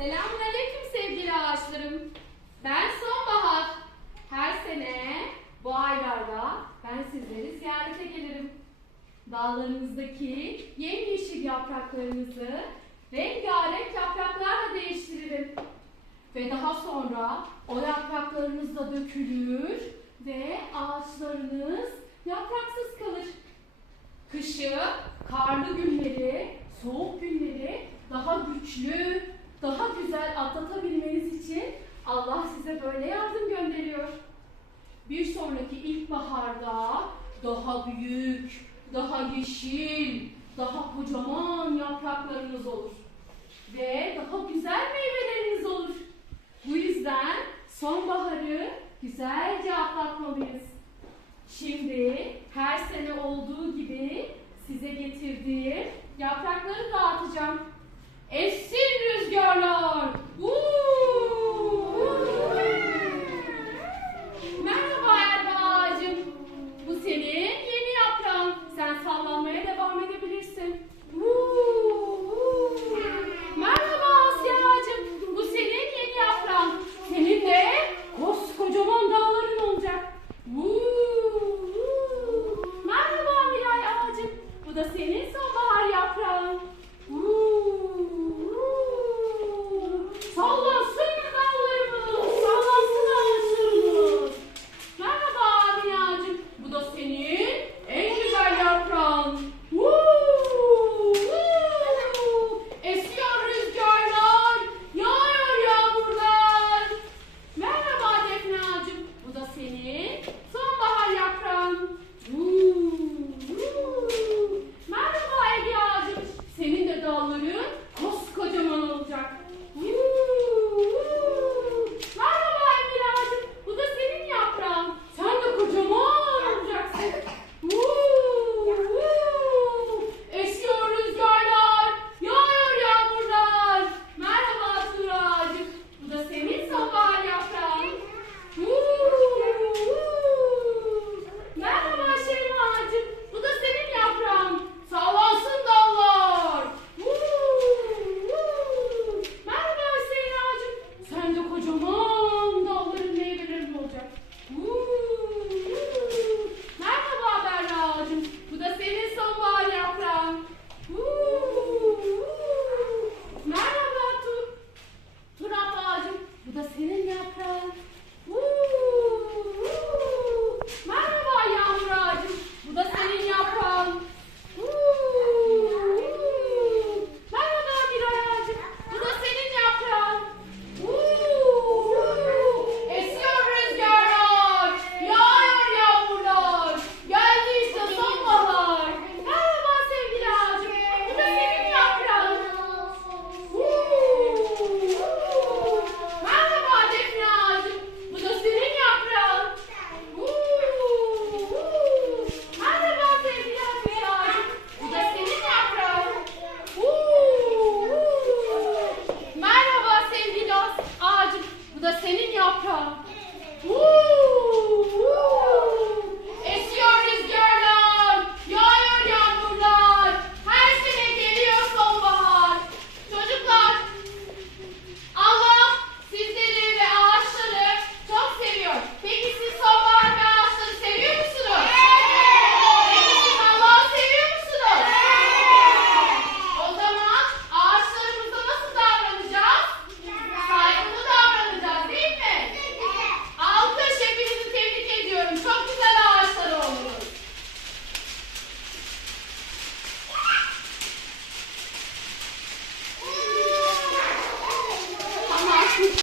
Selamünaleyküm sevgili ağaçlarım. Ben Sonbahar. Her sene bu aylarda ben sizleri ziyarete gelirim. Dallarınızdaki yemyeşil yapraklarınızı rengarenk yapraklarla değiştiririm. Ve daha sonra o yapraklarınız da dökülür ve ağaçlarınız yapraksız kalır. Kışı, karlı günleri, soğuk günleri daha güçlü, daha güzel atlatabilmeniz için Allah size böyle yardım gönderiyor. Bir sonraki ilkbaharda daha büyük, daha yeşil, daha kocaman yapraklarınız olur. Ve daha güzel meyveleriniz olur. Bu yüzden sonbaharı güzelce atlatmalıyız. Şimdi her sene olduğu gibi size getirdiğim yaprakları dağıtacağım. Essin or not?